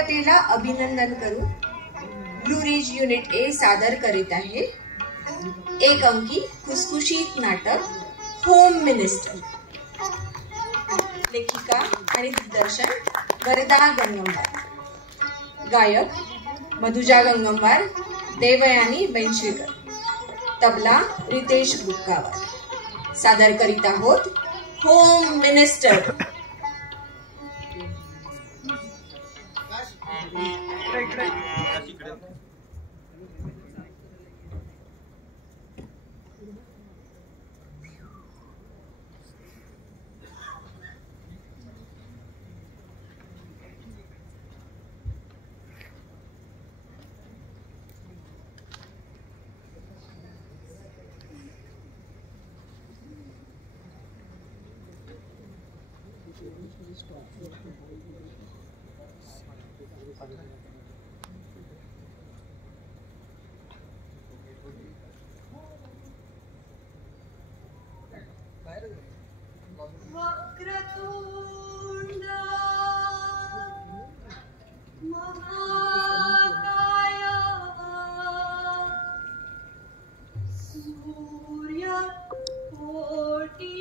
कवितेला अभिनंदन करू ब्लू रिज युनिट ए सादर करीत आहे एक अंकी खुसखुशीत नाटक होम मिनिस्टर. लेखिका आणि दिग्दर्शन वरदा गंगमवार. गायक मधुजा गंगमवार, देवयानी बेंचवीकर. तबला रितेश बुक्कावर. सादर करीत आहोत होम मिनिस्टर. वक्रतुंड महाकाय सूर्य कोटि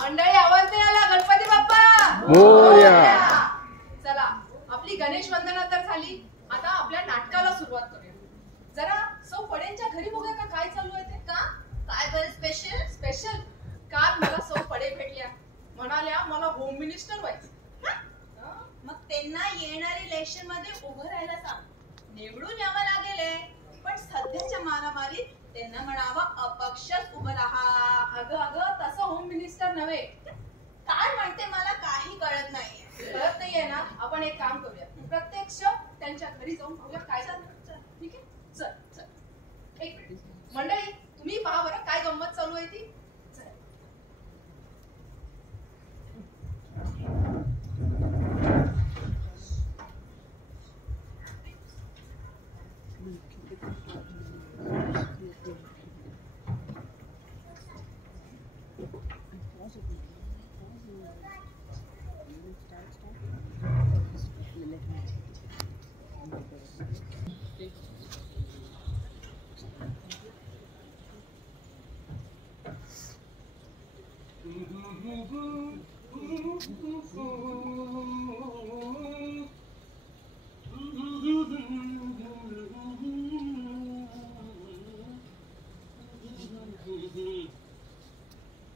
मंडळी आवाज नाही आला. गणपती बाप्पा मोरया. चला आपली गणेश वंदना तर झाली. आता आपल्या नाटकाला सुरुवात करूया. जरा सौ पडेंच्या घरी बघूया का काय चालू आहे ते. का काय बरं स्पेशल स्पेशल. काल मला सौ पडे भेटल्या. म्हणाल्या मला होम मिनिस्टर व्हायचं. मग त्यांना येणाऱ्या इलेक्शन मध्ये उभं राहायला सांग. निवडून यावं लागेल पण सध्याच्या मारामारीत त्यांना म्हणावं अपक्षच उभं राहा. अगं अगं तसं होम मिनिस्टर नव्हे. काय म्हणते मला काही कळत नाही. कळत नाहीये ना. आपण एक काम करूया. प्रत्यक्ष त्यांच्या घरी जाऊन बघूया काय झालं. ठीक आहे चल चल. एक मिनिट मंडळी तुम्ही पहा बरं काय गंमत चालू आहे ती.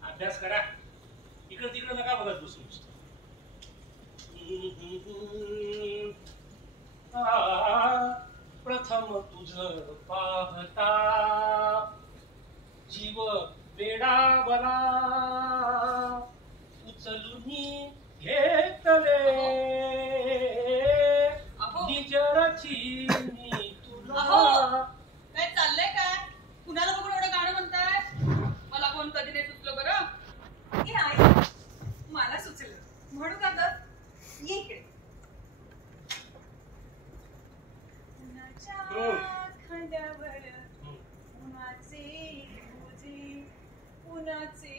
अभ्यास करा, इकडे तिकडे नका बघत बसू. प्रथम तुझ पाहता जीव वेडा बला उचलून घेतले निजरची तुला. काय चाललंय काय? कुणाला बघून एवढं गाणं म्हणताय? मला कोण कधी नाही सुचलं बरं. हे आई, मला सुचलं म्हणू का तर? ये इकडे. उन्हाच्या खांद्यावर उन्हाचे उजे, उन्हाचे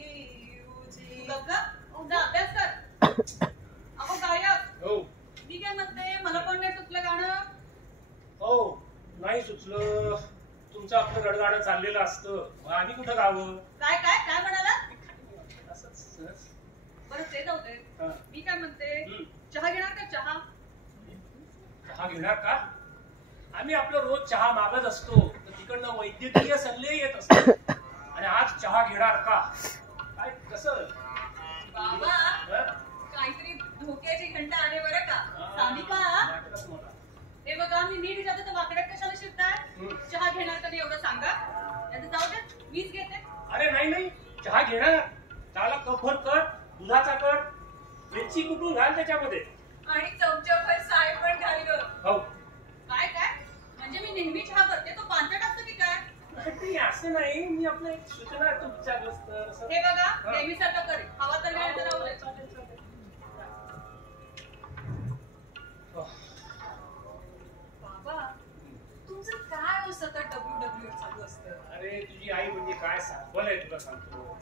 उजे. बघा उद्या अभ्यास कर. अहो गायक, हो मी काय म्हणते, मला कोण नाही सुचलं गाणं? हो नाही सुचलं. तुमचं आपलं रडगाणं चाललेलं असतं, मग आम्ही कुठं गावं? काय काय काय म्हणाला? असंच सहज. बरं ते जाऊ दे. हा. मी काय म्हणते, चहा घेणार का? चहा चहा घेणार का? आम्ही आपलं रोज चहा मागत असतो, तर तिकडनं वैद्यकीय सल्ले येत असतात, आणि आज चहा घेणार का? काय कसं? बाबा काहीतरी धोक्याची घंट आहे बरं का. सानिका, नाटकच मला. हे बघा मी नीट जातो तर वाकड्यात कशाला शिरताय? चहा घेणार का नाही एवढं सांगा. याचं जाऊ दे, मीच घेते. अरे नाही नाही, चहा घेणार. त्याला कपभर कर, दुधाचा कर, वेलची कुटून घाल त्याच्यामध्ये, आणि चमच्याभर साय पण घाल ग. हो. काय काय म्हणजे मी नेहमी चहा करते, तो पांचट असतो की काय? नाही असं नाही, मी आपलं एक सूचना तू विचारलंस तर असं. हे बघा नेहमीसारखं करेल. हवा तर वेळ तर राहू दे. चालेल चालेल. बाबा, तुमचं काय हो सतत WWE चालू असतं? अरे तुझी आई म्हणजे काय सांगवल आहे तुला सांगतो.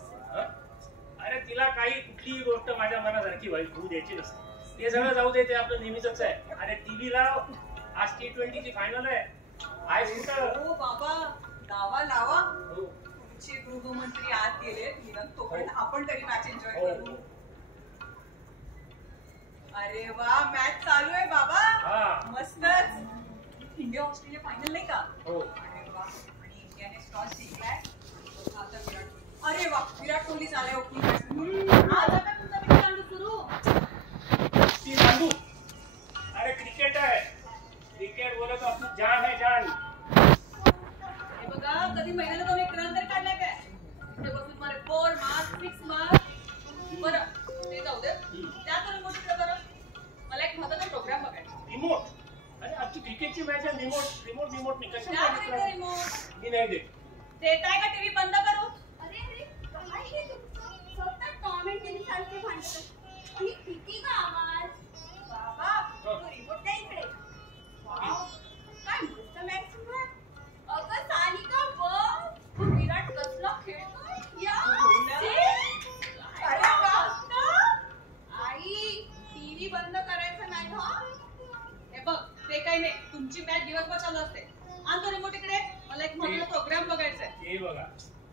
अरे तिला काही कुठलीही गोष्ट माझ्या मनासारखी होऊ द्यायची नसते. ते सगळं जाऊ दे, ते आपलं नेहमीच आहे. अरे टीव्ही लाव, आज T20 ची फायनल आहे. आज कुठं? हो बाबा, लावा लावा. हो. तुमचे गृहमंत्री आत गेले, निदान तोपर्यंत आपण तरी मॅच एन्जॉय हो. करू. अरे वा, मॅच चालू आहे बाबा. हा. मस्तच. इंडिया ऑस्ट्रेलिया फायनल नाही का? हो. अरे वा, आणि इंडियाने टॉस जिंकलाय. आता विराट कोहली. अरे वा, विराट कोहली झालाय ओपनिंग बॅट्समन. आज आता तुमचा विचार सुरू. ती सांगू. अरे क्रिकेट आहे, क्रिकेट बोलत तो आपली जान है जान. हे बघा कधी महिन्याला दोन एक रन तर काढलाय काय? इथे बसून मारे 4 मार 6 मार. बरं ते जाऊ दे. त्या करून मोठं बरं मला एक महत्त्वाचा प्रोग्राम बघायचा. रिमोट. अरे आजची क्रिकेटची मॅच आहे, रिमोट रिमोट रिमोट मी कशी त्या घरी रिमोट मी नाही देत. देताय का टीव्ही बंद करू? अरे अरे काय हे तुमचं सतत टॉम अँड जेरी सारखे भांडतात आणि किती का आवाज. बाबा, तो रिमोट नाही इकडे. वाव, काय मस्त मॅच सुरू आहे. अगं सानिका बघ, विराट कसला खेळतोय. या अरे वा. आई टीव्ही बंद करायचं नाही हा. हे बघ ते काही नाही, तुमची मॅच दिवसभर चालू असते. आणतो रिमोट इकडे, मला एक महत्त्वाचा प्रोग्राम बघायचा आहे. हे बघा,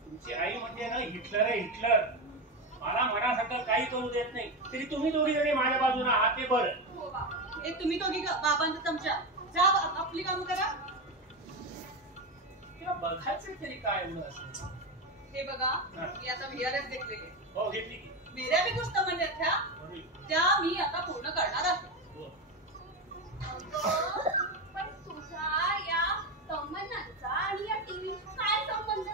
तुमची आई म्हणजे ना हिटलर आहे हिटलर. मला मनासारखं काही करू देत नाही, तरी तुम्ही दोघी जणी माझ्या बाजूला आहात ते बरं. हो बाबा. हे तुम्ही दोघी बाबांचा चमचा जा आपली कामं करा. तिला बघायचं तरी काय एवढं असं. हे बघा मी आता VRS घेतलेली आहे. हो घेतली की. मेऱ्या भी कुछ तमन्या थ्या, त्या मी आता पूर्ण करणार आहे. अगं, पण तुझा या तमन्नाचा आणि या टीव्हीचा काय संबंध ग?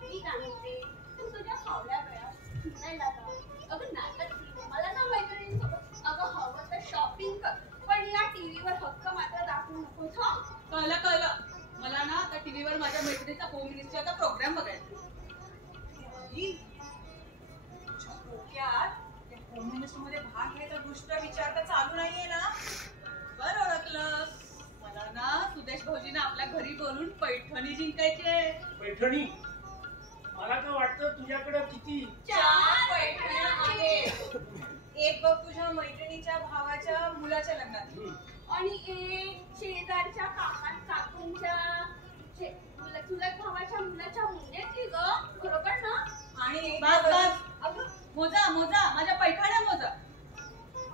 मी काय म्हणते, तू तुझ्या फावल्या वेळात फिरायला जा. अगं नाटक मला ना मैत्रिणींसोबत अगं हवं तर शॉपिंग कर, पण या टीव्हीवर हक्क मात्र दाखवू नकोस हा. कळलं. मला ना आता टीव्हीवर माझ्या मैत्रिणीचा होम मिनिस्टरचा प्रोग्राम बघायचा. तुझ्या डोक्यात त्या होम मिनिस्टरमध्ये भाग घ्यायचा दुष्ट विचार तर चालू नाहीये ना? बरं ओळखलं. मला ना सुदेश भाऊजीने आपल्या घरी बोलून पैठणी जिंकायची आहे. पैठणी? मला तर वाटतं तुझ्याकडे किती 4 पैठण्या आहेत. एक बघ तुझ्या मैत्रिणीच्या भावाच्या मुलाच्या लग्नात, आणि एक शेजारच्या काकांच्या चुलत भावाच्या मुलाच्या मुंड्याची ग. बरोबर ना? आणि एक बस बघ बस. अगं मोजा मोजा माझ्या पैठण्या मोजा.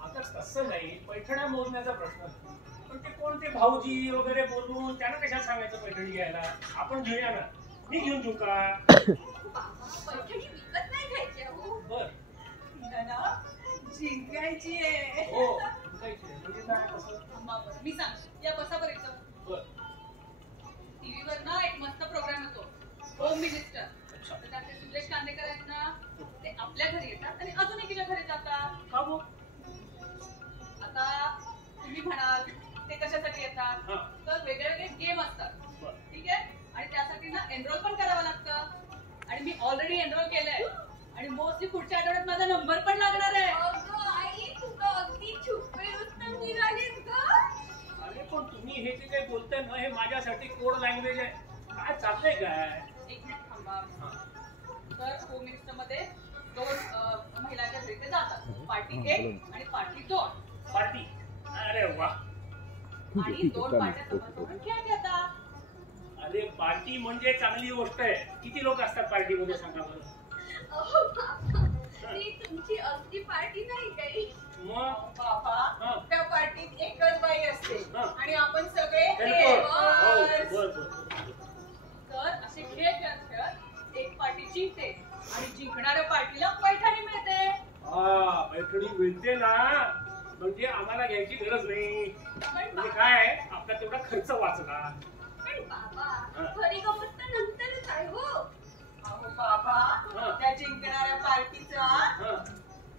आता तसं नाही, पैठण्या मोजण्याचा प्रश्न नाही. पण ते कोणते भाऊजी वगैरे बोलून त्यांना कशाला सांगायचं पैठणी घ्यायला? आपण घेऊया ना. मी घेऊन देऊ का? पैठणी विकत नाही घ्यायची हो. बर जिंकायची आहे. हो म्हणजे काय कसं? थांबा बरं, मी सांगते. या बसा बरं इथं. बर टीव्हीवर ना एक मस्त प्रोग्राम येतो, होम मिनिस्टर. अच्छा. तर त्यातले सुरेश कांदेकर आहेत ना, ते आपल्या घरी येतात आणि अजून एकीच्या घरी जातात. का बो? आता तुम्ही म्हणाल ते कशासाठी येतात, हा. तर वेगळे वेगळे गेम असतात. बर ठीक आहे. आणि त्यासाठी ना एनरोल पण करावं लागतं. आणि मी ऑलरेडी एनरोल केलंय आणि मोस्टली पुढच्या आठवड्यात माझा नंबर पण लागणार आहे. अगं आई तू तर अगदी छुपे रुस्तम निघालीस गं. अरे पण तुम्ही हे जे काही बोलताय ना, हे माझ्यासाठी कोड लँग्वेज आहे. काय चाललंय काय? एक मिनिट थांबा. हा. तर होम मिनिस्टर मध्ये 2 महिलांच्या घरी ते जातात. पार्टी 1 आणि पार्टी 2. पार्टी? अरे वा. आणि 2 पार्ट्या समोर खेळ घेतात. अरे पार्टी म्हणजे चांगली गोष्ट आहे. किती लोक असतात पार्टीमध्ये सांगा बरं? अहो बाबा, ती तुमची अगदी पार्टी नाही काही. मग बाबा हा. त्या पार्टीत एकच बाई असते हा. आणि आपण सगळे हेल्पर. हो, helpers. बर बर. तर असे खेळ खेळत खेळत एक पार्टी जिंकते आणि जिंकणाऱ्या पार्टीला पैठणी मिळते. हा पैठणी मिळते ना, म्हणजे आम्हाला घ्यायची गरज नाही. म्हणजे काय आपला तेवढा खर्च वाचला. पण बाबा हा. खरी गमत तर नंतरच आहे हो. अहो बाबा हा. त्या जिंकणाऱ्या पार्टीचा हा,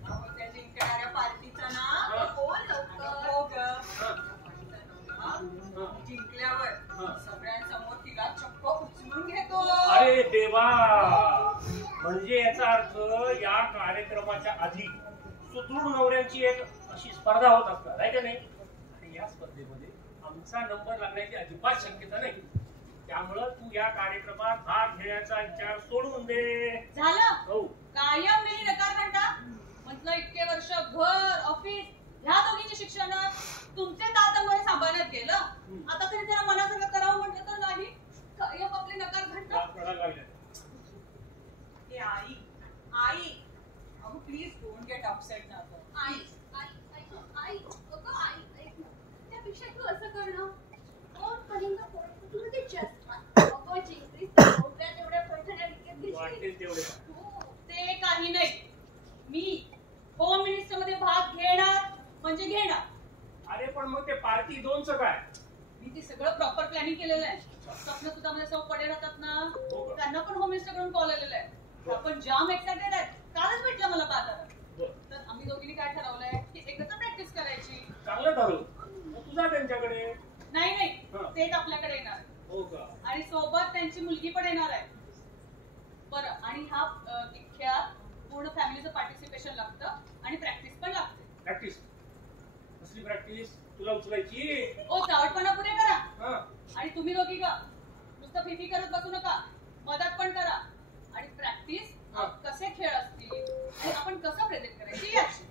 अहो त्या जिंकणाऱ्या पार्टीचा ना हा. हो लवकर हो ग. हा, हा. हा. जिंकल्यावर हा. सगळ्यांसमोर तिला चक्क उचलून घेतो. अरे देवा, म्हणजे याचा अर्थ या कार्यक्रमाच्या आधी सुदृढ नवऱ्यांची एक अशी स्पर्धा होत असणार आहे का नाही? आणि या स्पर्धेमध्ये आमचा नंबर लागण्याची अजिबात शक्यता नाही. त्यामुळं तू या कार्यक्रमात भाग घेण्याचा विचार सोडून दे. झालं. हो. कायम मिली नकार म्हणता. म्हटलं इतके वर्ष घर ऑफिस ह्या दोघींचे शिक्षण तुमचे तातंबरे सांभाळण्यात गेलं. आता तरी जरा मनासारखं करावं म्हटलं तर नाही. कायम आपले नकार घंटा. पडायला लागल्या. ए आई आई अहो प्लीज डोंट गेट अपसेट ना गं. आई अगं आई ऐक ना. त्यापेक्षा तू असं करणं कोण करीन का कोण तुला ते जस्ट अगं जिंकलीस तेवढ्या पैठण्या विकत घेशील. वाटेल तेवढ्या. हो. ते काही नाही. मी होम मिनिस्टर मध्ये भाग घेणार म्हणजे घेणार. अरे पण मग ते पार्टी 2चं काय? मी ते सगळं प्रॉपर प्लॅनिंग केलेलं आहे. स्वप्न सुद्धा माझ्या सोबत पडे राहतात ना, त्यांना पण होम मिनिस्टर कडून कॉल आलेला आहे. आपण जाम एक्साइटेड आहेत. कालच भेटलं मला बाजारात. तर आम्ही दोघींनी काय ठरवलंय की एकत्र प्रॅक्टिस करायची. चांगलं ठरव. मग तुझा त्यांच्याकडे. नाही नाही, हा. तेच आपल्याकडे येणार आहे. हो का? आणि सोबत त्यांची मुलगी पण येणार आहे. बरं, आणि ह्या खेळात पूर्ण फॅमिलीचं पार्टिसिपेशन लागतं आणि प्रॅक्टिस पण लागते. प्रॅक्टिस? कसली प्रॅक्टिस? तुला उचलायची? ओ चावटपणा पुरे करा. हा. आणि तुम्ही दोघी का नुसतं फिफी करत बसू नका. मदत पण करा. आणि प्रॅक्टिस कसे खेळ असतील आणि आपण कसं प्रेझेंट करायची याची.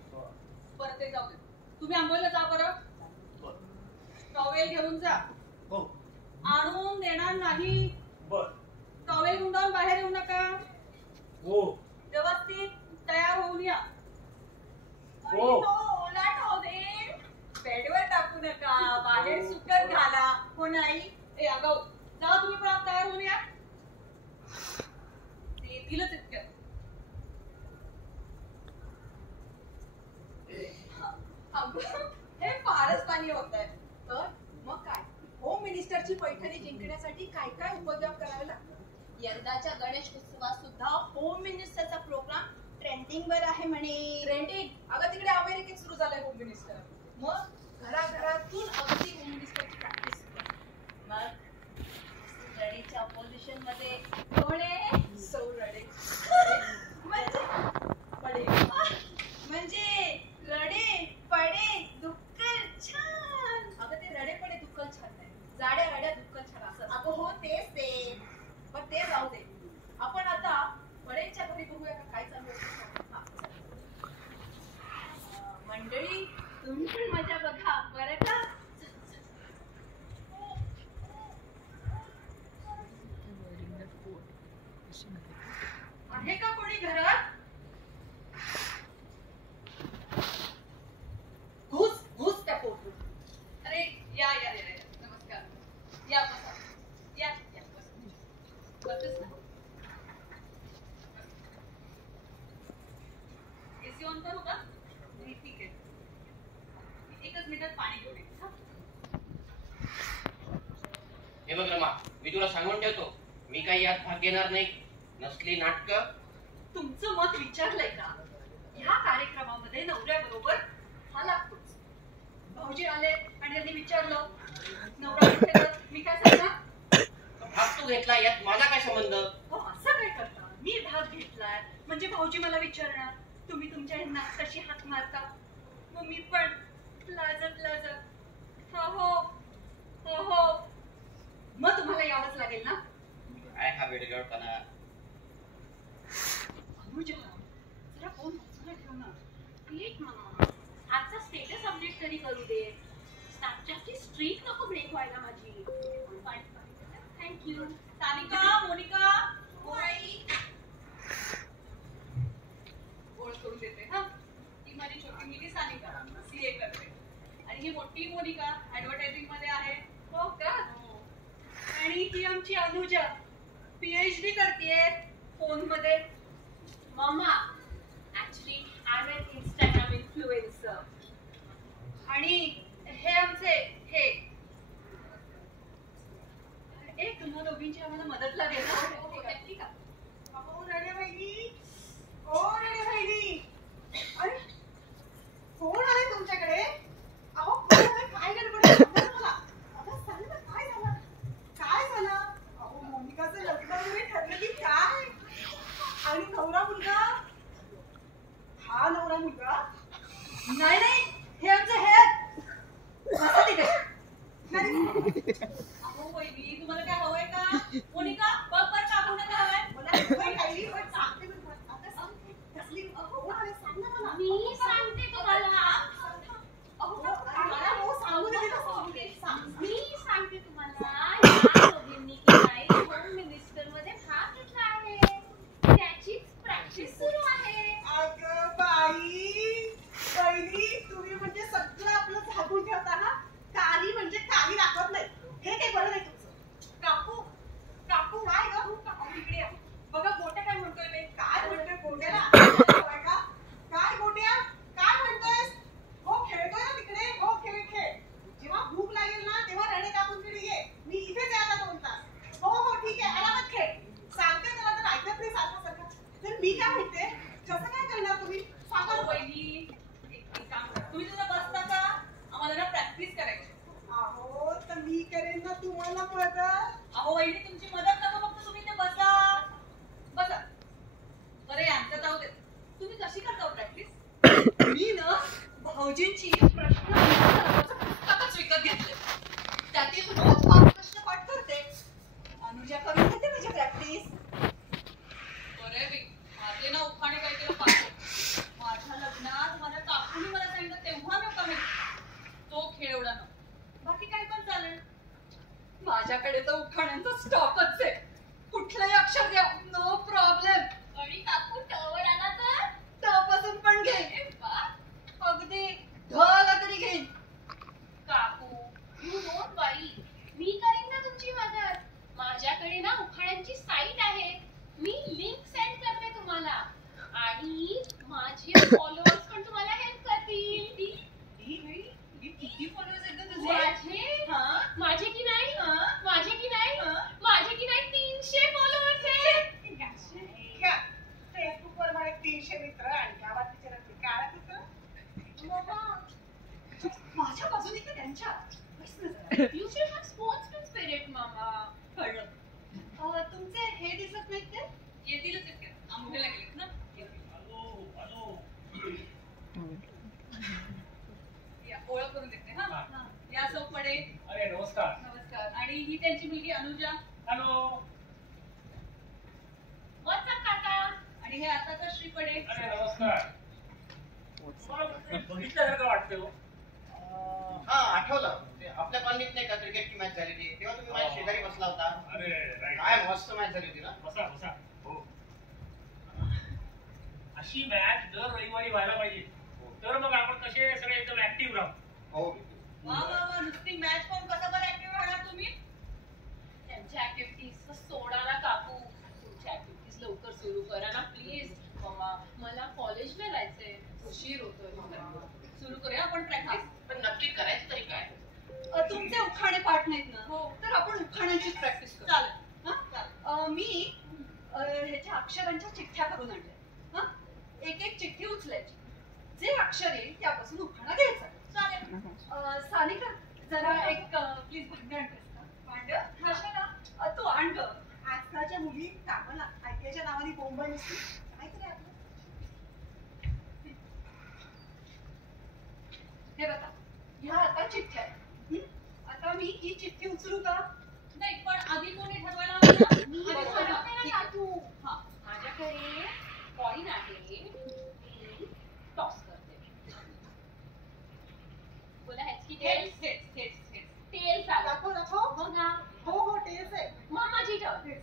बरं ते जाऊ दे. तुम्ही आंबोलीला जा बरं. टॉवेल घेऊन जा. हो. आणून देणार नाही. बर. टॉवेल गुंडाळून बाहेर येऊ नका. हो. व्यवस्थित तयार होऊन या. आणि हो. तो ओला टॉवेल बेडवर टाकू नका. बाहेर सुकत घाला. हो नाही? ए अगाऊ, जा तुम्ही पण आता तयार होऊन या. ते येतीलच इतक्यात. अगं, हे फारच पाणी होत आहे. तर मग काय होम मिनिस्टरची पैठणी जिंकण्यासाठी काय काय उपद्रव करावे लागतात? यंदाच्या गणेश उत्सवात सुद्धा होम मिनिस्टरचा प्रोग्राम ट्रेंडिंग वर आहे म्हणे. ट्रेंडिंग? अगं तिकडे अमेरिकेत सुरू झालंय होम मिनिस्टर. मग घराघरातून अगदी होम मिनिस्टरची प्रॅक्टिस सुरू आहे. मग रडीच्या ऑपोजिशन मध्ये कोण आहे? सौ रडे. म्हणजे रडे पडे दुक्कल छान. अगं ते रडेपणे दुःखल छान नाही. जाड्या रड्या दुःखल छान असं. अगं हो तेच ते. पण ते जाऊ दे. आपण आता बडेंच्या घरी बघूया का काय चालू आहे. हा, चल. मंडळी तुम्ही पण मजा बघा बरं का. आहे का कोणी घरात? गिलासात पाणी घेऊन येते हा. हे बघ रमा, मी तुला सांगून ठेवतो, मी काही यात भाग घेणार नाही. नसली नाटकं. तुमचं मत विचारलंय का? ह्या कार्यक्रमामध्ये नवऱ्याबरोबर हा लागतोच. भाऊजी आले आणि त्यांनी विचारलं नवरा कुठे तर मी काय सांगणार? भाग तू घेतला यात माझा काय संबंध? हो असं काय करता? मी भाग घेतलाय म्हणजे भाऊजी मला विचारणार, तुम्ही तुमच्या नाकाशी हात मारता, मग मी पण लाजत लाजत हो हो हो हो, मग तुम्हाला यावंच लागेल ना. काय हा वेडगळपणा? अनुजा जरा फोन बाजूला ठेव ना. प्लीज मम्मा, आजचा स्टेटस अपडेट तरी करू दे. स्नॅपचॅटची स्ट्रीक नको ब्रेक व्हायला माझी. थँक्यू. सानिका, मोनिका, ओळख करून देते हा. ही माझी छोटी मुलगी सानिका, सीए करते, आणि ही मोठी मोनिका ऍडव्हर्टायझिंग मध्ये आहे. हो का? आणि ही आमची अनुजा पीएचडी करतेय फोन मध्ये. Mamma, actually I am an Instagram influencer. आणि हे आमचे हे एक तुम्हा दोघींची आम्हाला मदत लागेल ना. ठीक आहे. अहो रडे बहिणी, ओ रडे बहिणी, अरे कोण आले तुमच्याकडे? अहो कोण आले? काय गडबड आहे? सांगा ना मला. अगं सांग ना, काय झालं? काय झालं? अहो मोनिकाचं लग्न वगैरे ठरलं की काय? आणि नवरा मुलगा? हा नवरा मुलगा? नाही नाही, हे आमचं हे असं ठीक आहे. अहो वहिनी, तुम्हाला काय हवंय का? मोनिका बघ बरं काकून काय हवंय. मला हवंय काही, पण सांगते मी तुम्हाला. आता सांगते. कसली कोण आले? सांग ना मला. मी सांगते तुम्हाला. अहो, मला हो सांगू दे तिला, सांगू दे. सांग. मी सांगते तुम्हाला, या दोघींनी की नाही होम मिनिस्टर मध्ये भाग घेतला आहे. त्याचीच प्रॅक्टिस सुरू आहे. अगं बाई, बहिणी तुम्ही म्हणजे सगळं आपलं झाकून ठेवता हा. काही म्हणजे काही दाखवत नाही. हे काही बरं नाही तुमचं. काकू काकू काय ग? काकू इकडे या. बघा गोट्या काय म्हणतोय मी. काय म्हणतोय गोट्याला? होय का? काय गोट्या? काय म्हणतोयस? हो खेळतोय ना तिकडे. हो खेळ खेळ. जेव्हा भूक लागेल ना तेव्हा रडे काकूंकडे ये. मी इथेच आहे आता 2 तास. हो हो ठीक आहे, आरामात खेळ. सांगते त्याला तर ऐकत नाही सारखं सारखं. तर मी काय म्हणते, कसं काय करणार तुम्ही? सांगा अहो ना. वहिनी, एक काम करा, तुम्ही तुला बसता का? आम्हाला ना प्रॅक्टिस करायची. अहो तर मी करेन ना तुम्हाला मदत. अहो वहिनी, तुमची मदत नको, फक्त तुम्ही ते बसा बसा. बरं यांचं जाऊ दे, तुम्ही कशी करता प्रॅक्टिस? मी ना भाऊजींची प्रश्न पुस्तकच विकत घेतले, त्यातील रोज 5 प्रश्न पाठ करते. अनुजा करून घेते माझी प्रॅक्टिस. बरे बी, माझे ना उखाणे काहीतरी पाहतो. माझ्या लग्नात माझ्या काकूने मला सांगितलं तेव्हा मी कमी तो खेळ एवढा नको, बाकी काय पण चालेल. माझ्याकडे तर उखाण्यांचा स्टॉकच आहे. कुठलंही अक्षर द्या, नो प्रॉब्लेम. आणि काकू टवर आला तर ट पासून पण घेईन, अगदी ढ ला तरी घेईन. काकू, यू डोंट वरी, मी करीन ना तुमची मदत. माझ्याकडे ना उखाण्यांची साईट आहे, मी लिंक सेंड करते तुम्हाला. आणि माझे फॉलोअर्स पण तुम्हाला हेल्प करतील. किती फॉलोअर्स आहेत तुझे? माझे हा? माझे की नाही हा? माझे की नाही हा? माझे की नाही 300 फॉलोअर्स आहेत. फेसबुकवर माझे 300 मित्र आणि गावात विचारते काळा मित्र. माझ्या बाजूने का त्यांच्या? बस ना जरा. You should have sportsman spirit, mama. कळलं. तुमचे हे दिसत नाहीत ते? येतीलच इतके. आंबोलीला गेलेत ना? येतील. या, ओळख करून देते हा. हा. या सोपडे. अरे नमस्कार. नमस्कार. आणि ही त्यांची मुलगी अनुजा. हॅलो. What's up, काका? आणि हे आताचा श्रीपडे. अरे नमस्कार. तुम्हाला बघितल्यासारखं वाटतं हो. हा आठवलं, ते आपल्या कॉलनीत नाही का क्रिकेटची मॅच झालेली, तेव्हा तुम्ही माझ्या शेजारी बसला होता. अरे right. काय मस्त मॅच झाली होती ना. बसा बसा. हो. अशी मॅच दर रविवारी व्हायला पाहिजे, तर मग आपण कसे सगळे एकदम ऍक्टिव्ह राहू. हो. वा वा वा, नुसती मॅच पाहून कसं बरं ऍक्टिव्ह राहणार तुम्ही? त्यांच्या ऍक्टिव्हिटीज सोडा ना काकू. तुमच्या ऍक्टिव्हिटीज लवकर सुरू करा ना प्लीज. मम्मा, मला कॉलेजला जायचंय, उशीर होतोय. सुरू करूया आपण प्रॅक्टिस. पण नक्की करायचं तरी काय? तुमचे उखाणे पाठ नाहीत ना हो. तर आपण उखाण्यांचीच प्रॅक्टिस करू. चालेल हा? चालेल. मी ह्याच्या अक्षरांच्या चिठ्ठ्या करून आणल्या. हा? एक एक चिठ्ठी उचलायची, जे अक्षर येईल त्यापासून उखाणा घ्यायचा. चालेल. सानिका जरा एक प्लीज भांड आणतेस का? भांड कशाला? तू आण ग. आजकालच्या मुली कामाला ऐकायच्या नावाने बोंबल नसते. काहीतरी आपलं हे बघा, ह्या आता चिठ्ठ्या आहेत. आता मी ही चिठ्ठी उचलू का? नाही पण आधी कोणी ठरवायला हवं ना? मी आधी ठरवते ठरवा. ना ठीक आहे. काकू. हा माझ्याकडे कॉइन आहे, मी टॉस करते. बोला ह्याची हेच टेल हेच हेच हेच. टेल चालू दाखव दाखव. बघा. हो हो तेच आहे. मम्माची टर्न.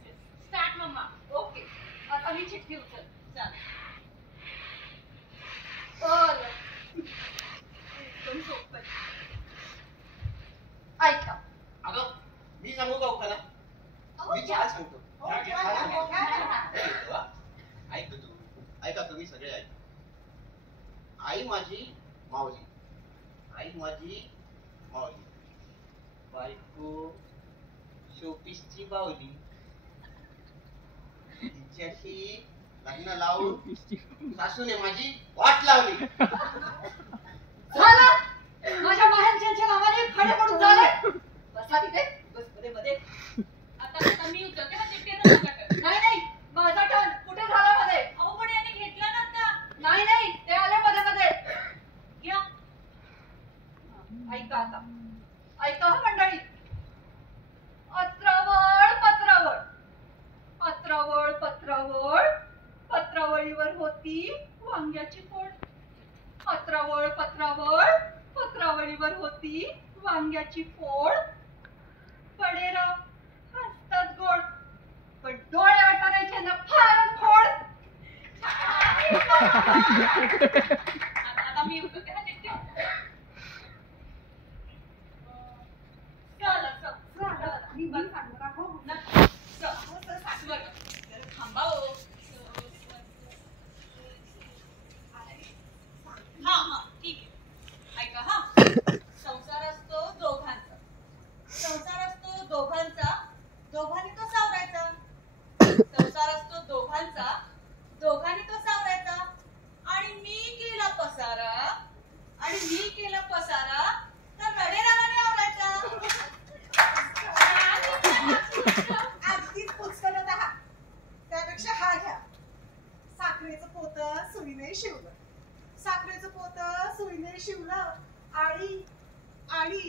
Start mamma. ओके, आता मी चिठ्ठी उचल. चालेल. एकदम सोपं आहे. ऐका. अगं मी सांगू का उखाणा? अहो, मी छान सांगतो. हो, घ्या, घ्या, घ्या, घ्या. घ्या, घ्या. हे घेतो हा. ऐक तू. ऐका तुम्ही सगळे ऐका. आई माझी माऊली, आई माझी माऊली, बायको शोपीसची बावली, तिच्याशी लग्न लावून सासूने माझी वाट लावली. झालं, माझ्या बहिणीच्या नावाने खडे पडून झाले. बसा तिथे, बस मध्ये मध्ये. आता मी उचलते हा चिठ्ठी आता माझ्याकडे. नाही नाही, माझा टर्न. कुठे झाला मध्ये? अहो पण याने घेतला ना आता. नाही नाही, ते आले मध्ये मध्ये. घ्या. ऐका आता, ऐका हा मंडळी. अत्रवळ पत्रावळ, अत्रवळ पत्रावळ, पत्रावळीवर होती वांग्याची फोड. अत्रवळ पत्रावळ, पत्रावळीवर होती वांग्याची फोड. पडेराव हसतात गोड, पण डोळे वाटायचे ना फारच खोड. आता मी उचलते हा चिठ्ठी. चला चला. मी बघ सांगणार हो. थांबा हो. हा हा ठीक आहे. ऐका हा. संसार असतो दोघांचा, संसार असतो दोघांचा, दोघांनी तो सावरायचा. संसार असतो दोघांचा, दोघांनी तो सावरायचा. आणि मी केला पसारा, आणि मी केला पसारा तर रडेरावाने आवरायचा. अगदीच पुचकलत आहात. त्यापेक्षा हा घ्या. साखरेचं पोतं सुईने शिवलं, साखरेचं पोतं सुईने शिवलं. आणि आणि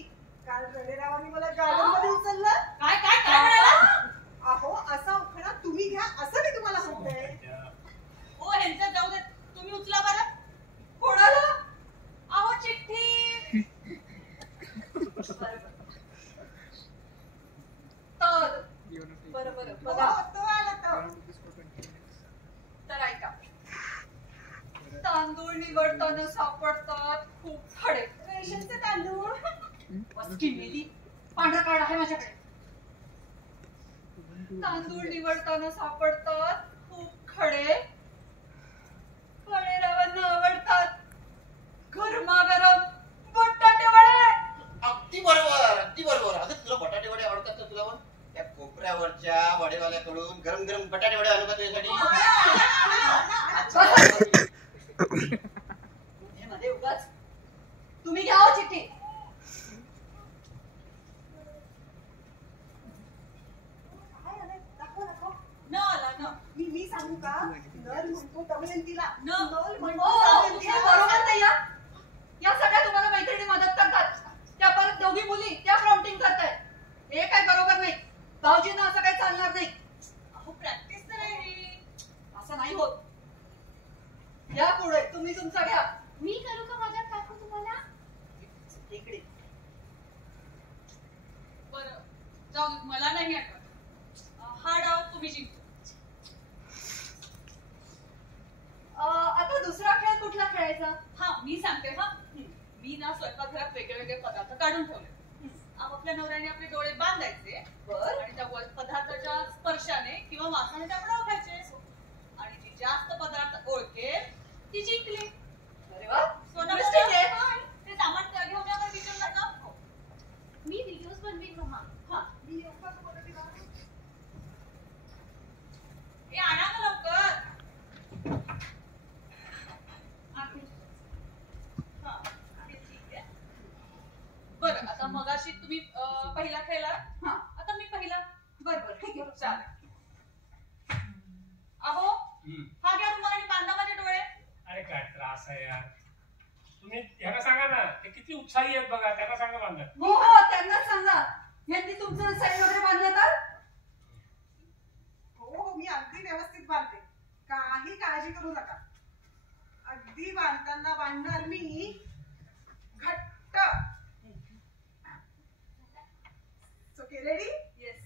काल रडेरावाने मला गार्डन मध्ये उचललं. काय काय काय म्हणाला? अहो असा उखाणा तुम्ही घ्या असं मी तुम्हाला सांगते. ओ ह्यांचं जाऊ दे, तुम्ही उचला बरं. कोणाला? अहो चिठ्ठी. तर बरं बरं बघा. हो, तो आला तो. तर ऐका, तांदूळ निवडताना सापडतात खूप खडे. रेशनचे तांदूळ. वस्की मेली, पांढरा कार्ड आहे माझ्याकडे. तांदूळ निवडताना सापडतात खूप खडे. खडेरावांना आवडतात गरमागरम बटाटे वडे. अगदी बरोबर, अगदी बरोबर. अगं तुला बटाटे वडे आवडतात का? तुला पण त्या कोपऱ्यावरच्या वडेवाल्याकडून गरम गरम बटाटे वडे आणू का तुझ्यासाठी? हे मध्ये उगाच. तुम्ही घ्या हो चिठ्ठी. काय आलंय? दाखव दाखव. न आला न. मी सांगू का? नल म्हणतो दमयंतीला. न. नल म्हणतो हो, दमयंतीला. बरोबर नाही या. या सगळ्या तुम्हाला मैत्रिणी मदत करतात. त्या परत दोघी मुली त्या प्रॉम्प्टिंग करतायत. हे काय बरोबर नाही. भाऊजींना असं काही चालणार नाही. अहो प्रॅक्टिस तर आहे. असं नाही होत. या पुढे तुम्ही तुमचा घ्या. मी करू का मदत काकू तुम्हाला? इकडे. बरं जाऊ दे, मला नाही आठवत. हा डाव तुम्ही जिंकला. आता दुसरा खेळ कुठला खेळायचा? हा मी सांगते हा. मी ना स्वयंपाकघरात वेगळे वेगळे पदार्थ काढून ठेवले. आपापल्या नवऱ्याने आपले डोळे बांधायचे बर. आणि त्या पदार्थाच्या स्पर्शाने किंवा वासाने ते आपण ओळखायचे. आणि जी जास्त पदार्थ ओळखेल ती जिंकली. अरे वा. सोना Interesting आहे. ते सामान घेऊन या बरं किचन आहे यार. तुम्ही ह्याला सांगा ना, ते किती उत्साही आहेत बघा, त्यांना सांगा बांधा. हो हो त्यांना सांगा. यांनी तुमचं साईड वगैरे बांधलं तर? हो मी अगदी व्यवस्थित बांधते, काही काळजी करू नका. अगदी बांधताना बांधणार मी घट्ट. Okay ready? येस.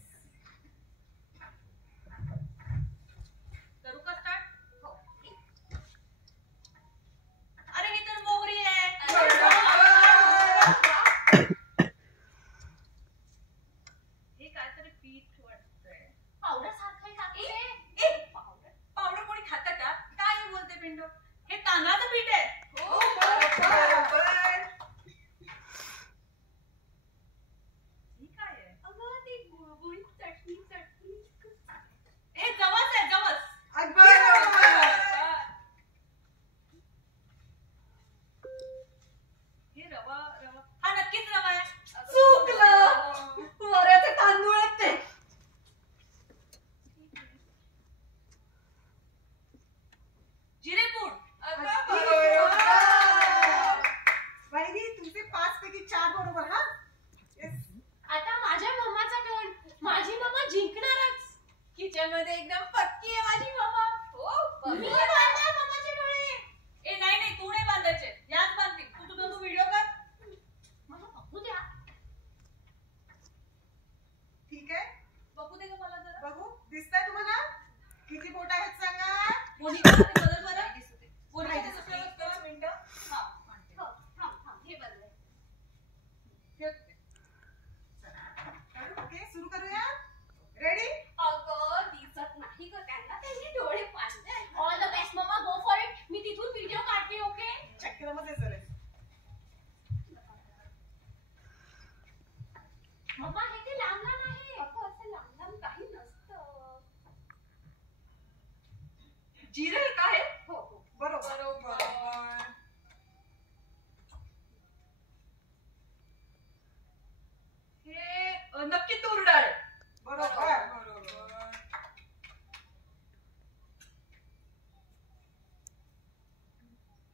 करू का स्टार्ट? हो. अरे ही तर मोहरी आहे. हे काहीतरी पीठ वाटतंय. पावडर साखर टाकते. पावडर कोणी खातं का? काय बोलते पिंटू? हे तांदळाचं पीठ आहे. हो बरोबर. ही काय आहे? अगं ती गुळगुळीत चटणी. हे जवस आहे, जवस. अगदी बरोबर. हे रवा. हा नक्कीच रवा आहे. चुकलं. वऱ्याचे तांदूळ आहेत ते. जिरेपूड. वहिनी तुमचे 5 पैकी 4 बरोबर. हा येस. आता माझ्या मम्माचा टर्न. माझी मम्मा जिंकणारच. किचन मध्ये एकदम पक्की आहे माझी मम्मा. हो मी बांधणार मम्माचे डोळे. ए नाही तू नाही बांधायचे, याच बांधतील. तू व्हिडिओ कर. मला बघू द्या. ठीक आहे, बघू दे का मला जरा. बघू. दिसतंय तुम्हाला किती बोट आहेत सांगा? मोनिका ते बदल बरं. मोनिका ते सगळं बघ. एक मिनिटं. हा. हो, थांब. हे बदललंय. ओके सुरू करूया. रेडी? अगं दिसत नाही ग त्यांना. त्यांनी डोळे पांढरे. All the best mamma. Go for it. मी तिथून व्हिडिओ काढते. ओके. चक्रामध्ये जरा. मम्मा हे ते लांब आहे. अगं असं लांब काही नसतं. जिरे एक आहे. हो. बरोबर. हे नक्की तूर डाळ आहे. बरोबर.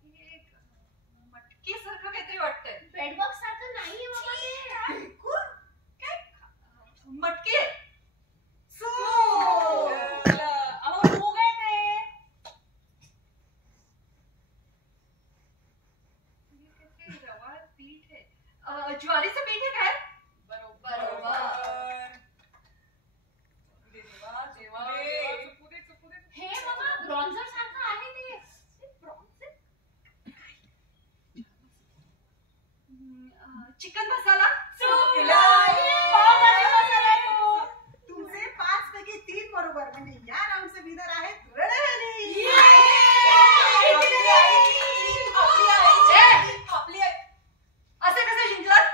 हे मटकी सारखं काहीतरी वाटतंय. बेडबॉक्स सारखं नाहीये मम्मा ते. बिलकुल. मटकी आहे. चूक. अहो मूग आहे ते. हे काहीतरी रवा पीठ आहे. ज्वारीचं पीठ आहे काय? हे मम्मा ब्रॉन्झर सारखं आहे ते. ब्रॉन्झर. चिकन मसाला. पावभाजी मसाला आहे तो. तुमचे 5 पैकी 3 बरोबर. म्हणजे या राऊंडचे विनर आहेत रडवली. आपली आई. असे कसे जिंकलात?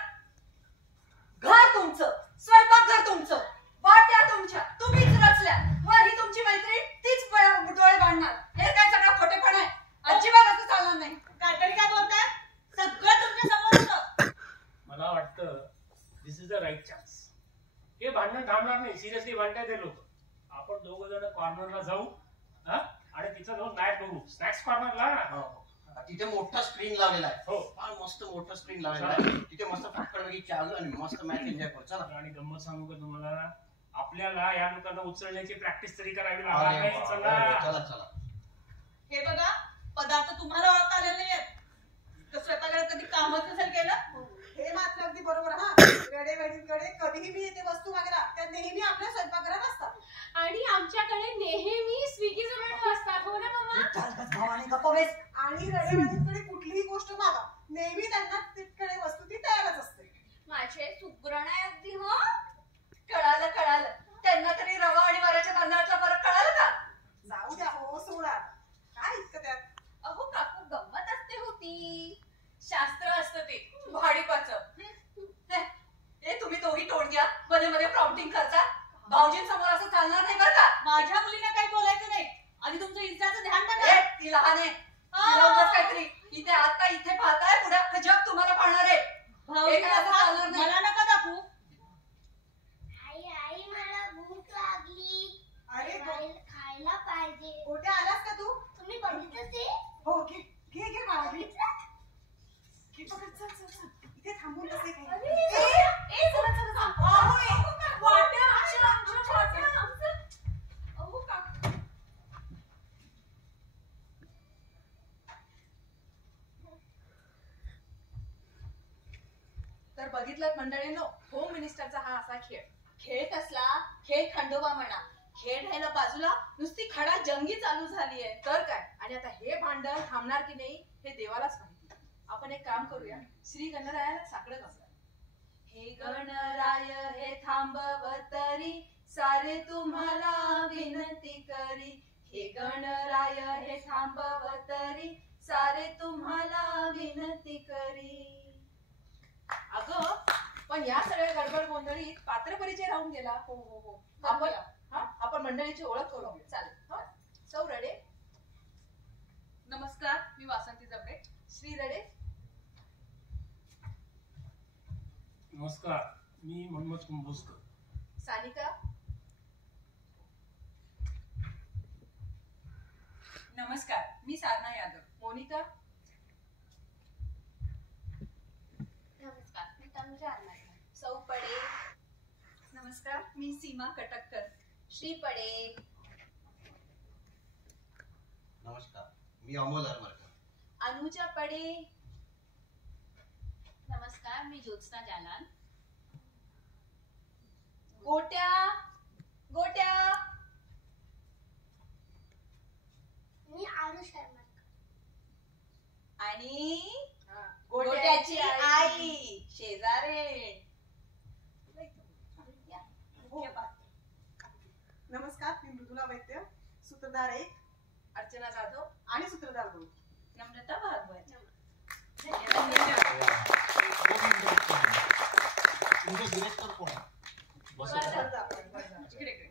घर तुमचं, स्वयंपाकघर तुमचं, वाट्या तुमच्या, तुम्हीच रचल्या. वर ही तुमची मैत्रीण, तीच डोळे बांधणार. हे काय सगळं खोटेपणा आहे. अजिबात असं चालणार नाही. काहीतरी काय बोलताय? सगळं तुमच्या समोर होतं. मला वाटतं दिस इज द राईट चान्स. हे भांडण थांबणार नाही. सिरियसली भांडतात ते लोक. आपण दोघं जण कॉर्नरला जाऊ, हा, आणि तिथं जाऊन मॅच बघू. स्नॅक्स कॉर्नरला. हो. तिथे मोठा स्क्रीन लावलेला आहे. हो. फार मस्त मोठा स्क्रीन लावलेला आहे. तिथे मस्त फटकड चालू आणि मस्त मॅच एन्जॉय करू. चला. आणि गंमत सांगू का तुम्हाला, आपल्याला या लोकांना उचलण्याची प्रॅक्टिस तरी करावी लागणार अरे नाही. वा, चला. चला. हे बघा पदार्थ तुम्हाला ओळखता आलेले आहेत. तर स्वयंपाकाला कधी कामच नसेल केलं. हे मात्र अगदी बरोबर. हा रडेवडींकडे कधीही मी येते वस्तू मागायला, त्या नेहमी आपल्या स्वयंपाकघरात असतात. आणि आमच्याकडे नेहमी स्विगी झोमॅटो असतात. हो ना मम्मा. आणि रडेवडींकडे कुठलीही गोष्ट मागा, नेहमी त्यांना तिकडे वस्तू ती तयारच असते. माझे सुग्रण आहे अगदी. हो. कळालं. त्यांना तरी रवा आणि वऱ्याच्या तांदळातला फरक कळाला का? जाऊ द्या हो, सोडा. काय इतकं त्यात? अहो काकू गंमत असते होती. शास्त्र असतं ते भाडीपाचं. हे तुम्ही दोघी तोडक्या मध्ये प्रॉम्प्टिंग करता. भाऊजींसमोर असं चालणार नाही बरं का. माझ्या मुलीला काही बोलायचं नाही. आधी तुमचं इज्जाचं ध्यान टाका. ती लहान आहे. तिला उगाच काहीतरी इथे आता इथे पाहताय, पुढे अख्खं जग तुम्हाला पाहणार आहे. हे काय असं चालणार नाही. मला नका दाखवू. आई मला भूक लागली. अरे खायला पाहिजे. गोट्या आलास का तू? तुम्ही बघितलं ते? हो घे बाळा घे. तर बघितलं मंडळींनो, होम मिनिस्टरचा हा असा खेळ. खेळ कसला? खेळ खंडोबा म्हणा. खेळ राहायला बाजूला, नुसती खडा जंगी चालू झालीये. तर काय, आणि आता हे भांडण थांबणार की नाही हे देवालाच माहिती. आपण एक काम करूया, श्री गणरायाला साकडं घालूया. हे गणराय हे थांबवतरी, सारे तुम्हाला विनंती करी. हे गणराय हे थांबवतरी, सारे तुम्हाला विनंती करी. अगं, पण या सगळ्या गडबड गोंधळीत पात्र परिचय राहून गेला. हो हो हो. आपण मंडळीची ओळख करू. चालेल. हा, सौ रडे. नमस्कार, मी वासंती जबडे. श्री रडे. नमस्कार, मी मोहम्मद कुंभोजकर. सानिका. नमस्कार, मी साधना यादव. मोनिका. नमस्कार, मी तनुजा आरमाटे. सौ पडे. नमस्कार, मी सीमा कटककर. श्री पडे. नमस्कार, मी अमोल हरमरकर. अनुजा पडे. नमस्कार, मी ज्योत्स्ना जालान. गोट्या. गोट्या. मी आरुष शर्मा. आणि गोट्याची आई शेजारे. नमस्कार, मी मृदुला वैद्य, सूत्रधार 1, अर्चना जाधव. आणि सूत्रधार 2. नम्रता भागवत. तुमचे डिरेक्टर कोण? इकडे, इकडे.